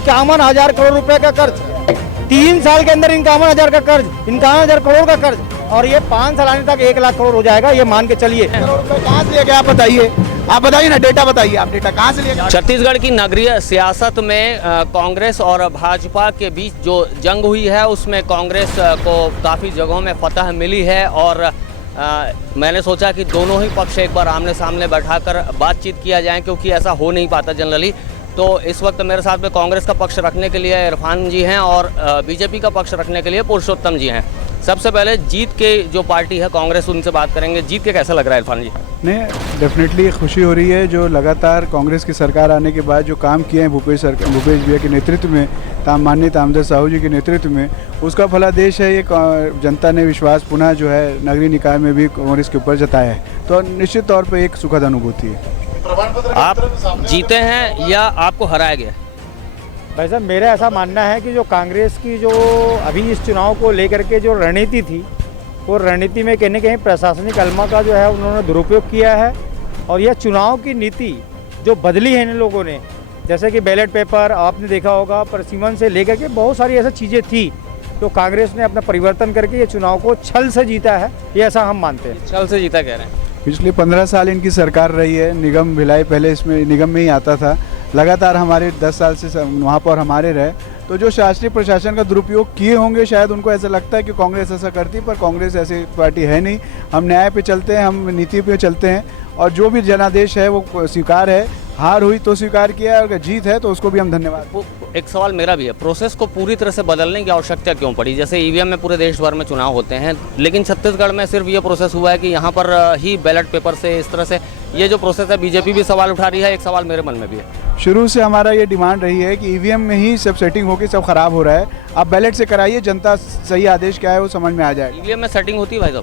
51,000 करोड़ रुपए का कर्ज, 3 साल के अंदर 51,000 का कर्ज, 51,000 करोड़ का कर्ज, और ये 5 साल आने तक 1 लाख करोड़ हो जाएगा, ये मान के चलिए। कहाँ से लेके आप बताइए ना, डेटा बताइए, आप डेटा कहाँ से लेके? छत्तीसगढ़ की नगरीय सियासत में कांग्रेस और भाजपा के बीच जो जंग हुई है उसमें कांग्रेस को काफ़ी जगहों में फतह मिली है, और मैंने सोचा कि दोनों ही पक्ष एक बार आमने सामने बैठाकर बातचीत किया जाए, क्योंकि ऐसा हो नहीं पाता जनरली। तो इस वक्त मेरे साथ में कांग्रेस का पक्ष रखने के लिए इरफान जी हैं और बीजेपी का पक्ष रखने के लिए पुरुषोत्तम जी हैं। सबसे पहले जीत के जो पार्टी है कांग्रेस, उनसे बात करेंगे। जीत के कैसा लग रहा है इरफान जी? नहीं, डेफिनेटली खुशी हो रही है। जो लगातार कांग्रेस की सरकार आने के बाद जो काम किए हैं भूपेश भैया के नेतृत्व में, माननीय तामदर साहू जी के नेतृत्व में, उसका फलादेश है। ये जनता ने विश्वास पुनः जो है नगरीय निकाय में भी कांग्रेस के ऊपर जताया है, तो निश्चित तौर पर एक सुखद अनुभूति है। आप जीते हैं या आपको हराया गया? भाई साहब, मेरा ऐसा मानना है कि जो कांग्रेस की जो अभी इस चुनाव को लेकर के जो रणनीति थी, वो रणनीति में कहीं न कहीं प्रशासनिक अलमा का जो है उन्होंने दुरुपयोग किया है, और यह चुनाव की नीति जो बदली है इन लोगों ने, जैसे कि बैलेट पेपर आपने देखा होगा, परिसीमन से लेकर के बहुत सारी ऐसी चीज़ें थी, तो कांग्रेस ने अपना परिवर्तन करके ये चुनाव को छल से जीता है, ये ऐसा हम मानते हैं। छल से जीता कह रहे हैं? पिछले 15 साल इनकी सरकार रही है। निगम भिलाई पहले इसमें निगम में ही आता था, लगातार हमारे 10 साल से वहाँ पर हमारे रहे। तो जो शासकीय प्रशासन का दुरुपयोग किए होंगे, शायद उनको ऐसा लगता है कि कांग्रेस ऐसा करती, पर कांग्रेस ऐसी पार्टी है नहीं। हम न्याय पे चलते हैं, हम नीति पे चलते हैं, और जो भी जनादेश है वो स्वीकार है। हार हुई तो स्वीकार किया, और जीत है तो उसको भी हम धन्यवाद। एक सवाल मेरा भी है, प्रोसेस को पूरी तरह से बदलने की आवश्यकता क्यों पड़ी? जैसे ईवीएम में पूरे देश भर में चुनाव होते हैं, लेकिन छत्तीसगढ़ में सिर्फ ये प्रोसेस हुआ है कि यहाँ पर ही बैलेट पेपर से इस तरह से ये जो प्रोसेस है, बीजेपी भी सवाल उठा रही है। एक सवाल मेरे मन में भी है, शुरू से हमारा ये डिमांड रही है कि ईवीएम में ही सब सेटिंग होकर सब खराब हो रहा है। आप बैलेट से कराइए, जनता सही आदेश क्या है वो समझ में आ जाएगा। ईवीएम में सेटिंग होती है?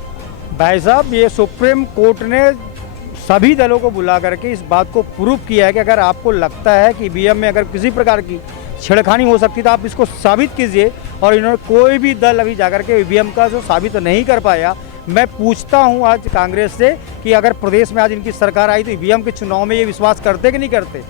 भाई साहब, ये सुप्रीम कोर्ट ने सभी दलों को बुला करके इस बात को प्रूव किया है कि अगर आपको लगता है कि ईवीएम में अगर किसी प्रकार की छेड़खानी हो सकती है तो आप इसको साबित कीजिए, और इन्होंने कोई भी दल अभी जाकर के ईवीएम का जो साबित नहीं कर पाया। मैं पूछता हूं आज कांग्रेस से कि अगर प्रदेश में आज इनकी सरकार आई तो ईवीएम के चुनाव में ये विश्वास करते कि नहीं करते?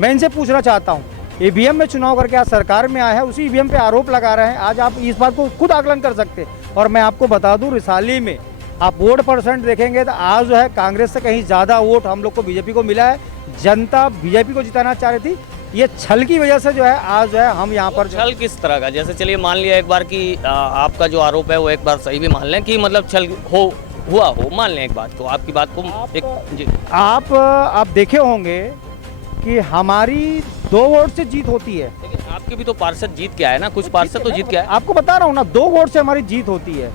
मैं इनसे पूछना चाहता हूं। ईवीएम में चुनाव करके आज सरकार में आया है, उसी ईवीएम पे आरोप लगा रहे हैं। आज आप इस बात को खुद आकलन कर सकते। और मैं आपको बता दूं, रिसाली में आप वोट परसेंट देखेंगे तो आज जो है कांग्रेस से कहीं ज़्यादा वोट हम लोग को बीजेपी को मिला है। जनता बीजेपी को जिताना चाह रही थी, ये छल की वजह से जो है आज जो है हम यहाँ पर। छल किस तरह का? जैसे चलिए मान लिया एक बार कि आपका जो आरोप है वो एक बार सही भी मान लें कि मतलब छल हुआ हो, मान लें एक बात, तो आपकी बात को जी आप देखे होंगे कि हमारी 2 वोट से जीत होती है, लेकिन आपके भी तो पार्षद जीत के आए ना, कुछ पार्षद तो जीत के आए। आपको बता रहा हूँ ना, 2 वोट से हमारी जीत होती है।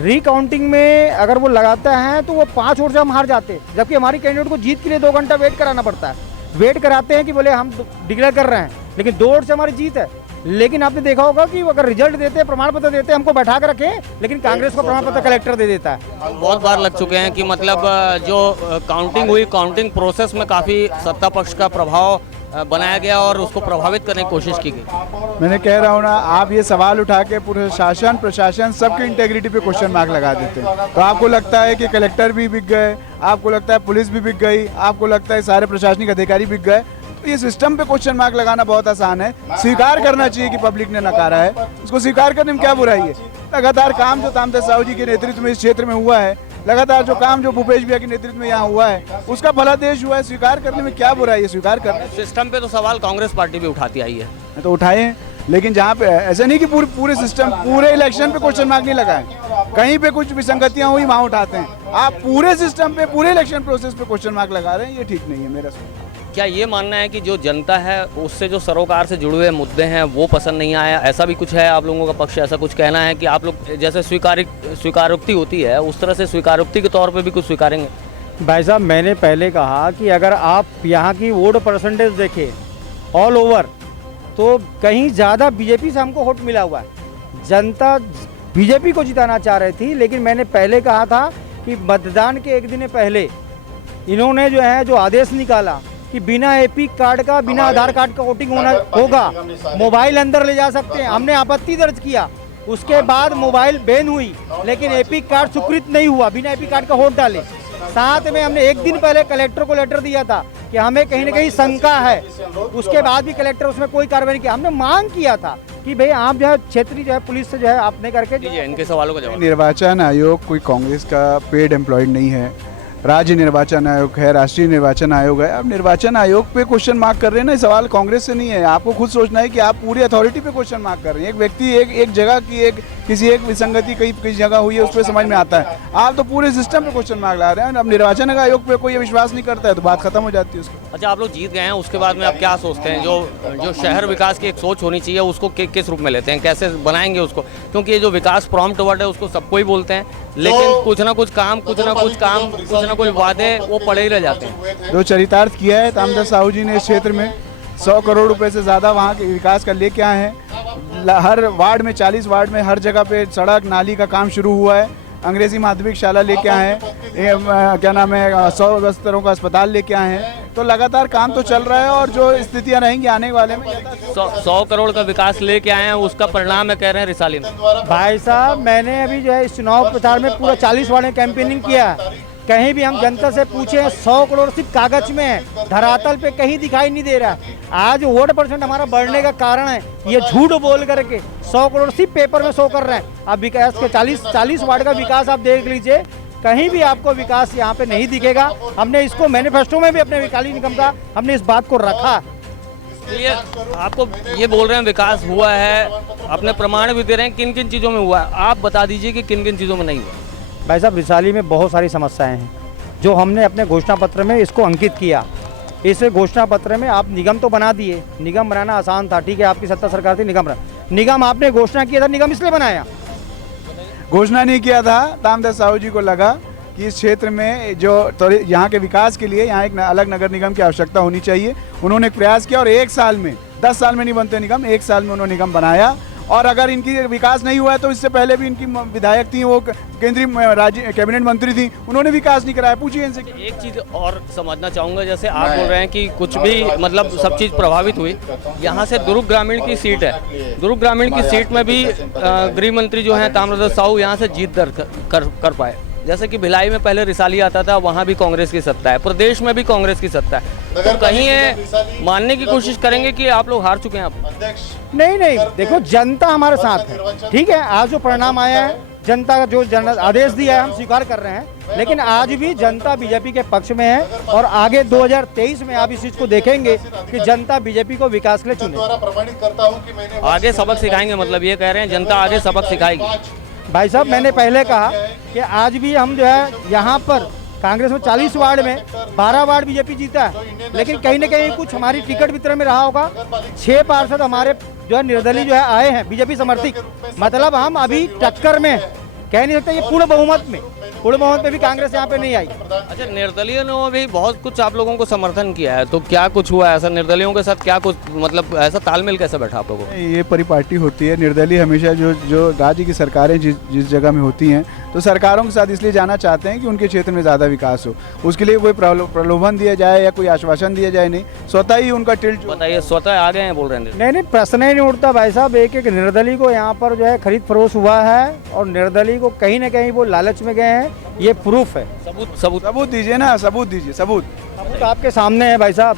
रिकाउंटिंग में अगर वो लगाते हैं तो वो 5 वोट से हम हार जाते हैं, जबकि हमारी कैंडिडेट को जीत के लिए 2 घंटा वेट कराना पड़ता है। वेट कराते हैं कि बोले हम डिक्लेयर कर रहे हैं, लेकिन 2 वोट से हमारी जीत है। लेकिन आपने देखा होगा कि अगर रिजल्ट देते, प्रमाण पत्र देते, हमको बैठा कर रखें, लेकिन कांग्रेस को प्रमाण पत्र कलेक्टर दे देता है। बहुत बार लग चुके हैं कि मतलब जो काउंटिंग हुई, काउंटिंग प्रोसेस में काफ़ी सत्ता पक्ष का प्रभाव बनाया गया और उसको प्रभावित करने की कोशिश की गई। मैंने कह रहा हूँ ना, आप ये सवाल उठा के पूरे शासन प्रशासन सबकी इंटेग्रिटी पे क्वेश्चन मार्क लगा देते हैं। तो आपको लगता है कि कलेक्टर भी बिक गए, आपको लगता है पुलिस भी बिक गई, आपको लगता है सारे प्रशासनिक अधिकारी बिक गए, तो ये सिस्टम पे क्वेश्चन मार्क लगाना बहुत आसान है। स्वीकार करना चाहिए कि पब्लिक ने नकारा है, उसको स्वीकार करने में क्या बुराई है? लगातार काम जो तामदर साहू जी के नेतृत्व में इस क्षेत्र में हुआ है, लगातार जो काम जो भूपेश भैया के नेतृत्व में यहाँ हुआ है, उसका फलादेश हुआ है। स्वीकार करने में क्या बुराई है? स्वीकार कर। सिस्टम पे तो सवाल कांग्रेस पार्टी भी उठाती आई है, तो उठाए, लेकिन जहाँ पे ऐसा नहीं कि पूरे सिस्टम पूरे इलेक्शन पे क्वेश्चन मार्क नहीं लगाए, कहीं पे कुछ विसंगतियाँ हुई वहाँ उठाते हैं। आप पूरे सिस्टम पे पूरे इलेक्शन प्रोसेस पे क्वेश्चन मार्क लगा रहे हैं, ये ठीक नहीं है मेरा। क्या ये मानना है कि जो जनता है उससे जो सरोकार से जुड़े हुए मुद्दे हैं वो पसंद नहीं आया, ऐसा भी कुछ है आप लोगों का पक्ष? ऐसा कुछ कहना है कि आप लोग जैसे स्वीकारोक्ति होती है उस तरह से स्वीकारोक्ति के तौर पे भी कुछ स्वीकारेंगे? भाई साहब, मैंने पहले कहा कि अगर आप यहाँ की वोट परसेंटेज देखें ऑल ओवर, तो कहीं ज़्यादा बीजेपी से हमको वोट मिला हुआ है। जनता बीजेपी को जिताना चाह रही थी, लेकिन मैंने पहले कहा था कि मतदान के 1 दिन पहले इन्होंने जो आदेश निकाला कि बिना एपिक कार्ड का, बिना आधार कार्ड का वोटिंग होगा, मोबाइल अंदर ले जा सकते हैं। हमने आपत्ति दर्ज किया, उसके बाद मोबाइल बैन हुई, लेकिन एपिक कार्ड स्वीकृत नहीं हुआ, बिना एपिक कार्ड का वोट डाले। साथ में हमने 1 दिन पहले कलेक्टर को लेटर दिया था कि हमें कहीं ना कहीं शंका है, उसके बाद भी कलेक्टर उसमें कोई कार्रवाई नहीं किया। हमने मांग किया था कि भाई आप जो है क्षेत्रीय जो है पुलिस से जो है आपने करके दीजिए इनके सवालों का जवाब। निर्वाचन आयोग कोई कांग्रेस का पेड एम्प्लॉयड नहीं है, राज्य निर्वाचन आयोग है, राष्ट्रीय निर्वाचन आयोग है। अब निर्वाचन आयोग पे क्वेश्चन मार्क कर रहे हैं ना, सवाल कांग्रेस से नहीं है। आपको खुद सोचना है कि आप पूरी अथॉरिटी पे क्वेश्चन मार्क कर रहे हैं। एक व्यक्ति एक जगह की किसी एक विसंगति कहीं किसी जगह हुई है, उस पर समझ में आता है। आप तो पूरे सिस्टम पे क्वेश्चन मार्क ला रहे हैं। अब निर्वाचन आयोग पे कोई विश्वास नहीं करता है तो बात खत्म हो जाती है उसकी। अच्छा, आप लोग जीत गए हैं, उसके बाद में आप क्या सोचते हैं? जो शहर विकास की एक सोच होनी चाहिए उसको किस रूप में लेते हैं, कैसे बनाएंगे उसको? क्योंकि ये जो विकास प्रॉम्प्ट वर्ड है उसको सबको ही बोलते हैं, लेकिन कुछ ना कुछ कोई वादे वो पड़े ही रह जाते हैं। जो चरितार्थ किया है तामदास साहू जी ने इस क्षेत्र में 100 करोड़ रुपए से ज़्यादा वहाँ के विकास का लेके आए हैं। हर वार्ड में 40 वार्ड में हर जगह पे सड़क नाली का काम शुरू हुआ है। अंग्रेजी माध्यमिक शाला लेके आए हैं, क्या नाम है, 100 बस्तरों का अस्पताल लेके आए हैं। तो लगातार काम तो चल रहा है और जो स्थितियाँ रहेंगी आने वाले में 100 करोड़ का विकास लेके आए हैं, उसका परिणाम है कह रहे हैं रिसाली में। भाई साहब, मैंने अभी जो है इस चुनाव प्रचार में पूरा 40 वार्ड में कैंपेनिंग किया है। कहीं भी हम जनता से पूछे 100 करोड़ सिर्फ कागज में है, धरातल पे कहीं दिखाई नहीं दे रहा। आज वोट परसेंट हमारा बढ़ने का कारण है ये झूठ बोल करके 100 करोड़ सिर्फ पेपर में शो कर रहे हैं। अब विकास के 40 वार्ड का विकास आप देख लीजिए, कहीं भी आपको विकास यहाँ पे नहीं दिखेगा। हमने इसको मैनिफेस्टो में भी अपने विकाली निगम का हमने इस बात को रखा। ये आपको ये बोल रहे हैं विकास हुआ है, अपने प्रमाण भी दे रहे हैं, किन किन चीज़ों में हुआ है आप बता दीजिए कि किन किन चीज़ों में नहीं हुआ। भाई साहब, रिसाली में बहुत सारी समस्याएं हैं जो हमने अपने घोषणा पत्र में इसको अंकित किया। इस घोषणा पत्र में आप निगम तो बना दिए, निगम बनाना आसान था, ठीक है, आपकी सत्ता सरकार थी, निगम आपने घोषणा किया था, निगम इसलिए बनाया। घोषणा नहीं किया था। तामदास साहू जी को लगा कि इस क्षेत्र में जो यहाँ के विकास के लिए यहाँ एक अलग नगर निगम की आवश्यकता होनी चाहिए। उन्होंने एक प्रयास किया और 1 साल में, 10 साल में नहीं बनते निगम, 1 साल में उन्होंने निगम बनाया। और अगर इनकी विकास नहीं हुआ है तो इससे पहले भी इनकी विधायक थी, वो केंद्रीय राज्य कैबिनेट मंत्री थी, उन्होंने विकास नहीं कराया। पूछिए इनसे। एक चीज़ और समझना चाहूँगा, जैसे आप बोल रहे हैं कि कुछ भी मतलब सब चीज़ प्रभावित हुई, यहाँ से दुर्ग ग्रामीण की सीट है, दुर्ग ग्रामीण की सीट में भी गृह मंत्री जो हैं ताम्रध्वज साहू यहाँ से जीत दर्ज कर पाए। जैसे कि भिलाई में पहले रिसाली आता था, वहाँ भी कांग्रेस की सत्ता है, प्रदेश में भी कांग्रेस की सत्ता है। तो कहीं ये मानने की कोशिश करेंगे कि आप लोग हार चुके हैं? आप नहीं, देखो जनता हमारे साथ है, ठीक है। आज जो परिणाम आया है, जनता का जो आदेश दिया है हम स्वीकार कर रहे हैं, लेकिन आज भी जनता बीजेपी के पक्ष में है। और आगे 2023 में आप इस चीज को देखेंगे कि जनता बीजेपी को विकास के लिए चुने। आगे सबक सिखाएंगे, मतलब ये कह रहे हैं जनता आगे सबक सिखाएगी। भाई साहब, मैंने पहले कहा कि आज भी हम जो है यहाँ पर कांग्रेस में 40 वार्ड में 12 वार्ड बीजेपी जीता है, लेकिन कहीं ना कहीं कुछ हमारी टिकट वितरण में रहा होगा। 6 पार्षद हमारे जो है निर्दलीय जो है आए हैं बीजेपी समर्थित, मतलब हम अभी टक्कर में कह नहीं सकते। ये पूर्ण बहुमत में भी कांग्रेस यहाँ पे नहीं आई। अच्छा, निर्दलीय ने भी बहुत कुछ आप लोगों को समर्थन किया है, तो क्या कुछ हुआ ऐसा निर्दलियों के साथ? क्या कुछ मतलब ऐसा तालमेल कैसे बैठा आप लोगों को? ये परिपाटी होती है। निर्दलीय हमेशा जो राज्य की सरकारें जिस जगह में होती हैं तो सरकारों के साथ इसलिए जाना चाहते हैं कि उनके क्षेत्र में ज़्यादा विकास हो। उसके लिए कोई प्रलोभन दिया जाए या कोई आश्वासन दिया जाए नहीं, स्वतः ही उनका टिल्ट। बताइए, स्वतः आ गए हैं बोल रहे हैं? नहीं, प्रश्न ही नहीं उठता भाई साहब। एक निर्दलीय को यहाँ पर जो है खरीद फरोश हुआ है और निर्दलीय को कहीं ना कहीं वो लालच में गए हैं, ये प्रूफ है। सबूत दीजिए ना, सबूत दीजिए। सबूत आपके सामने है भाई साहब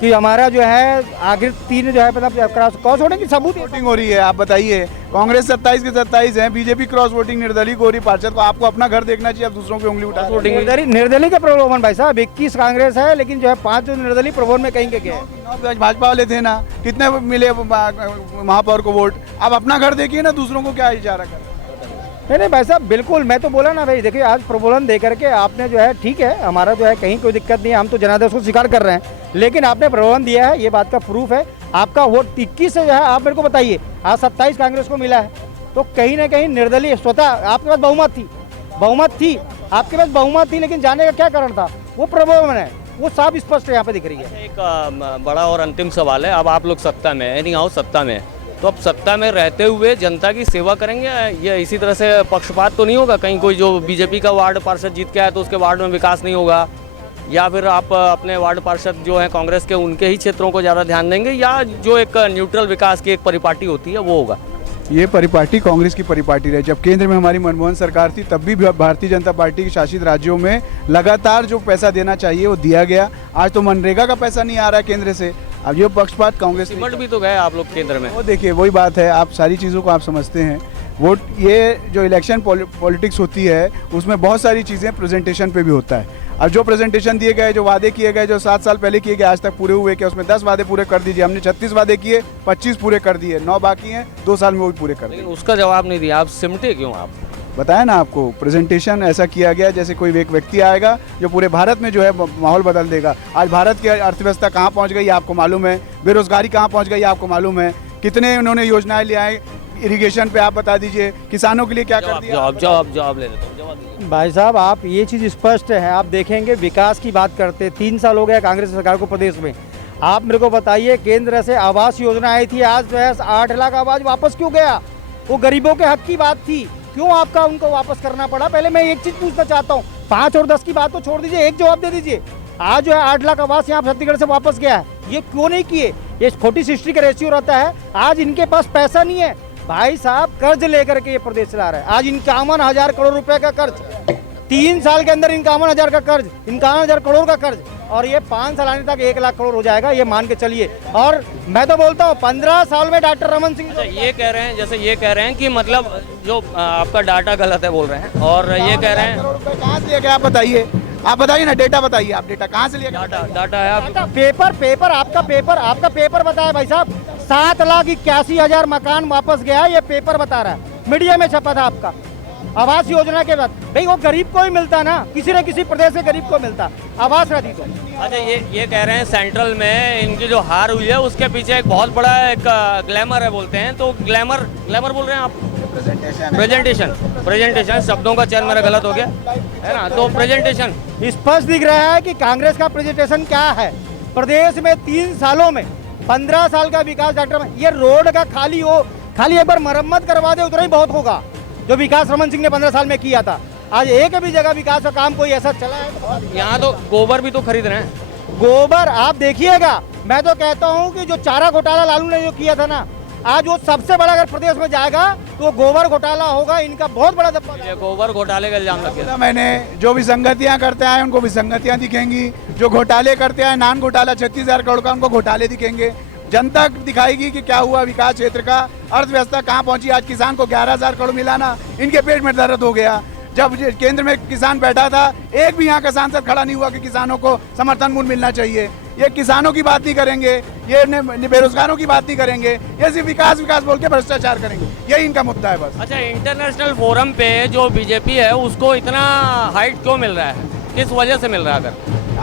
कि हमारा जो है आगे 3 जो है मतलब क्रॉस वोटिंग की सबूत वोटिंग हो रही है। आप बताइए, कांग्रेस 27 के 27 है, बीजेपी क्रॉस वोटिंग निर्दलीय को हो रही। पार्षद को आपको अपना घर देखना चाहिए, आप दूसरों की उंगली उठा। निर्दलीय का प्रलोभन भाई साहब, 21 कांग्रेस है, लेकिन जो है 5 जो निर्दलीय प्रलोभन में कहीं के गए। भाजपा वाले थे ना, कितने मिले महापौर को वोट? आप अपना घर देखिए ना, दूसरों को क्या इशारा कर। नहीं भाई साहब, बिल्कुल, मैं तो बोला ना भाई, देखिए आज प्रबोधन दे करके आपने जो है, ठीक है, हमारा जो है कहीं कोई दिक्कत नहीं है, हम तो जनादेश को स्वीकार कर रहे हैं, लेकिन आपने प्रबोधन दिया है, ये बात का प्रूफ है। आपका वोट 21 से जो है, आप मेरे को बताइए, आज 27 कांग्रेस को मिला है, तो कहीं ना कहीं निर्दलीय स्वतः आपके पास बहुमत थी, आपके पास बहुमत थी, लेकिन जाने का क्या कारण था? वो प्रबोधन है, वो साफ स्पष्ट यहाँ पे दिख रही है। एक बड़ा और अंतिम सवाल है, अब आप लोग सत्ता में है, नहीं आओ सत्ता में, तो अब सत्ता में रहते हुए जनता की सेवा करेंगे? ये इसी तरह से पक्षपात तो नहीं होगा? कहीं कोई जो बीजेपी का वार्ड पार्षद जीत के आया तो उसके वार्ड में विकास नहीं होगा, या फिर आप अपने वार्ड पार्षद जो हैं कांग्रेस के, उनके ही क्षेत्रों को ज़्यादा ध्यान देंगे, या जो एक न्यूट्रल विकास की एक परिपाटी होती है वो होगा? ये परिपाटी कांग्रेस की परिपाटी रही। जब केंद्र में हमारी मनमोहन सरकार थी तब भी भारतीय जनता पार्टी के शासित राज्यों में लगातार जो पैसा देना चाहिए वो दिया गया। आज तो मनरेगा का पैसा नहीं आ रहा है केंद्र से। अब ये पक्षपात कांग्रेस सिमट भी तो गए आप लोग केंद्र में। वो देखिए वही बात है, आप सारी चीज़ों को आप समझते हैं। वोट ये जो इलेक्शन पॉलिटिक्स होती है उसमें बहुत सारी चीज़ें प्रेजेंटेशन पे भी होता है। अब जो प्रेजेंटेशन दिए गए, जो वादे किए गए, जो 7 साल पहले किए गए आज तक पूरे हुए क्या, उसमें 10 वादे पूरे कर दीजिए। हमने 36 वादे किए, 25 पूरे कर दिए, 9 बाकी हैं, 2 साल में वो भी पूरे कर दिए। लेकिन उसका जवाब नहीं दिया, आप सिमटे क्यों? आप बताया ना आपको, प्रेजेंटेशन ऐसा किया गया जैसे कोई एक व्यक्ति आएगा जो पूरे भारत में जो है माहौल बदल देगा। आज भारत की अर्थव्यवस्था कहाँ पहुँच गई आपको मालूम है, बेरोजगारी कहाँ पहुँच गई आपको मालूम है, कितने उन्होंने योजनाएं ले आए इरिगेशन पे, आप बता दीजिए किसानों के लिए क्या कर दिया। जवाब ले लेता हूँ, जवाब दीजिए। भाई साहब, आप ये चीज़ स्पष्ट है, आप देखेंगे विकास की बात करते 3 साल हो गया कांग्रेस सरकार को प्रदेश में। आप मेरे को बताइए, केंद्र से आवास योजना आई थी, आज जो है 8 लाख आवास वापस क्यों गया? वो गरीबों के हक की बात थी, क्यों आपका उनको वापस करना पड़ा? पहले मैं एक चीज़ पूछना चाहता हूँ, 5 और 10 की बात तो छोड़ दीजिए, एक जवाब दे दीजिए। आज जो है 8 लाख आवास यहाँ छत्तीसगढ़ से वापस गया है, ये क्यों नहीं किए? ये 40-60 का रेशियो रहता है। आज इनके पास पैसा नहीं है भाई साहब, कर्ज लेकर के ये प्रदेश चला रहा है। आज 51,000 करोड़ रुपए का कर्ज, 3 साल के अंदर 51,000 का कर्ज, 51,000 करोड़ का कर्ज, और ये 5 साल आने तक 1 लाख करोड़ हो जाएगा, ये मान के चलिए। और मैं तो बोलता हूँ 15 साल में डॉक्टर रमन सिंह ये कह रहे हैं, जैसे ये कह रहे हैं कि मतलब जो आपका डाटा गलत है बोल रहे हैं, और ये कह रहे हैं कहाँ से लिया गया? आप बताइए ना, डेटा बताइए, आप डेटा कहाँ से लिया गया? डाटा है आप पेपर आपका पेपर बताया भाई साहब, 7,81,000 मकान वापस गया, ये पेपर बता रहा है, मीडिया में छपा था आपका। आवास योजना के बाद भाई वो गरीब को ही मिलता ना, किसी न किसी प्रदेश के गरीब को मिलता आवास रहती तो। अच्छा, ये कह रहे हैं सेंट्रल में इनकी जो हार हुई है उसके पीछे एक बहुत बड़ा एक ग्लैमर है बोलते हैं, तो ग्लैमर बोल रहे हैं आप? प्रेजेंटेशन शब्दों का चयन मेरा गलत हो गया है ना, तो प्रेजेंटेशन स्पष्ट दिख रहा है कि कांग्रेस का प्रेजेंटेशन क्या है। प्रदेश में 3 सालों में 15 साल का विकास डॉक्टर, ये रोड का खाली एक बार मरम्मत करवा दे उतना ही बहुत होगा, जो विकास रमन सिंह ने 15 साल में किया था। आज एक भी जगह विकास का काम कोई ऐसा चला है? यहाँ तो गोबर भी तो खरीद रहे हैं। गोबर आप देखिएगा, मैं तो कहता हूँ कि जो चारा घोटाला लालू ने जो किया था ना, आज वो सबसे बड़ा अगर प्रदेश में जाएगा तो गोबर घोटाला होगा, इनका बहुत बड़ा दबदबा है। गोबर घोटाले का इल्जाम लग गया। मैंने जो विसंगतियां करते आए उनको विसंगतियां दिखेंगी, जो घोटाले करते आए नान घोटाला 36,000 करोड़ का, उनको घोटाले दिखेंगे। जनता दिखाएगी कि क्या हुआ विकास क्षेत्र का, अर्थव्यवस्था कहाँ पहुंची। आज किसान को 11,000 करोड़ मिला ना, इनके पेट में दर्द हो गया। जब केंद्र में किसान बैठा था, एक भी यहाँ का सांसद खड़ा नहीं हुआ कि किसानों को समर्थन मूल्य मिलना चाहिए। ये किसानों की बात नहीं करेंगे, ये बेरोजगारों की बात नहीं करेंगे, ये सिर्फ विकास बोल के भ्रष्टाचार करेंगे, यही इनका मुद्दा है बस। अच्छा, इंटरनेशनल फोरम पे जो बीजेपी है उसको इतना हाइट क्यों मिल रहा है, किस वजह से मिल रहा है? अगर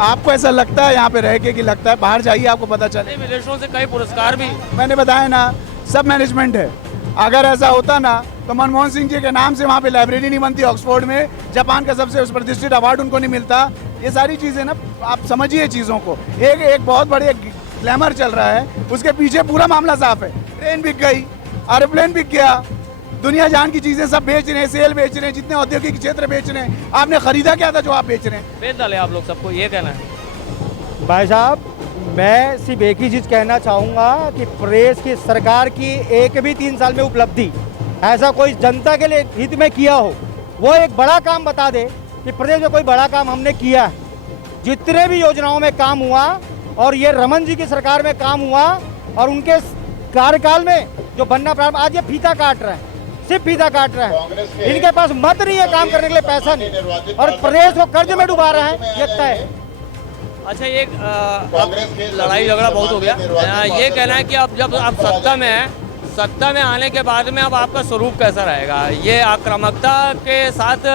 आपको ऐसा लगता है यहाँ पे रह के कि लगता है, बाहर जाइए आपको पता चले। विदेशों से कई पुरस्कार भी, मैंने बताया ना, सब मैनेजमेंट है। अगर ऐसा होता ना तो मनमोहन सिंह जी के नाम से वहाँ पे लाइब्रेरी नहीं बनती ऑक्सफोर्ड में, जापान का सबसे प्रतिष्ठित अवार्ड उनको नहीं मिलता। ये सारी चीज़ें ना आप समझिए चीज़ों को। एक बहुत बड़े ग्लैमर चल रहा है, उसके पीछे पूरा मामला साफ है। ट्रेन बिक गई, एरोप्लेन बिक गया, दुनिया जान की चीज़ें सब बेच रहे हैं, सेल बेच रहे हैं, जितने औद्योगिक क्षेत्र बेच रहे हैं। आपने खरीदा क्या था जो आप बेच रहे हैं? बेच डाले आप लोग सबको, ये कहना है। भाई साहब, मैं सिर्फ एक ही चीज़ कहना चाहूँगा कि प्रदेश की सरकार की एक भी 3 साल में उपलब्धि ऐसा कोई जनता के लिए हित में किया हो, वो एक बड़ा काम बता दे कि प्रदेश में कोई बड़ा काम हमने किया है। जितने भी योजनाओं में काम हुआ और ये रमन जी की सरकार में काम हुआ और उनके कार्यकाल में जो बनना प्रारंभ, आज ये फीता काट रहे हैं, सिर्फ फीता काट रहे हैं। इनके पास मत नहीं है, काम करने के लिए पैसा नहीं, और प्रदेश को कर्ज में डुबा रहे हैं, ये तय है। अच्छा, ये लड़ाई झगड़ा बहुत हो गया। ये कहना है कि अब जब आप सत्ता में हैं, सत्ता में आने के बाद में अब आपका स्वरूप कैसा रहेगा? ये आक्रामकता के साथ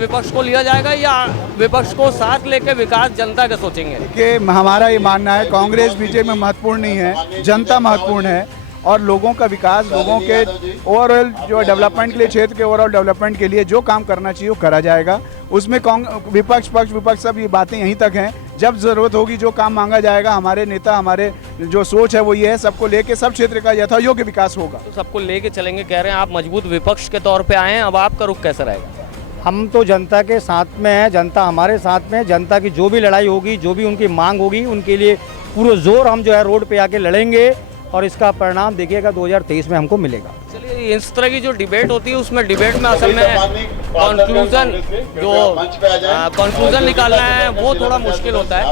विपक्ष को लिया जाएगा या विपक्ष को साथ लेके विकास जनता का सोचेंगे? कि हमारा ये मानना है, कांग्रेस बीजेपी में महत्वपूर्ण नहीं है, जनता महत्वपूर्ण है। और लोगों का विकास, लोगों के ओवरऑल जो डेवलपमेंट के लिए, क्षेत्र के ओवरऑल डेवलपमेंट के लिए जो काम करना चाहिए वो करा जाएगा। उसमें विपक्ष विपक्ष सब ये बातें यहीं तक हैं। जब ज़रूरत होगी जो काम मांगा जाएगा, हमारे नेता, हमारे जो सोच है वो ये है, सबको लेके सब क्षेत्र का यथायोग्य विकास होगा। तो सबको लेके चलेंगे कह रहे हैं आप, मजबूत विपक्ष के तौर पे आए हैं, अब आपका रुख कैसा रहेगा? हम तो जनता के साथ में हैं, जनता हमारे साथ में है। जनता की जो भी लड़ाई होगी, जो भी उनकी मांग होगी, उनके लिए पूरा जोर हम जो है रोड पे आके लड़ेंगे और इसका परिणाम देखिएगा 2023 में हमको मिलेगा। चलिए, इस तरह की जो डिबेट होती है उसमें डिबेट में असल में कंक्लूजन निकालना है वो थोड़ा मुश्किल होता है।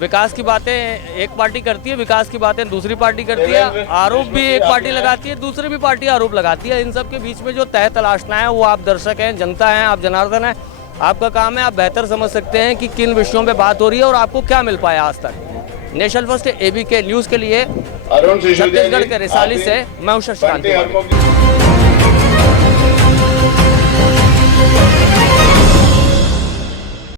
विकास की बातें एक पार्टी करती है, विकास की बातें दूसरी पार्टी करती है, आरोप भी एक पार्टी लगाती है, दूसरी भी पार्टी आरोप लगाती है। इन सब के बीच में जो तह तलाशना है वो आप दर्शक हैं, जनता हैं, आप जनार्दन हैं, आपका काम है। आप बेहतर समझ सकते हैं कि किन विषयों पे बात हो रही है और आपको क्या मिल पाया आज तक। नेशनल फर्स्ट ABK न्यूज़ के लिए छत्तीसगढ़ के रिसाली से मैं हूं शशिकांत।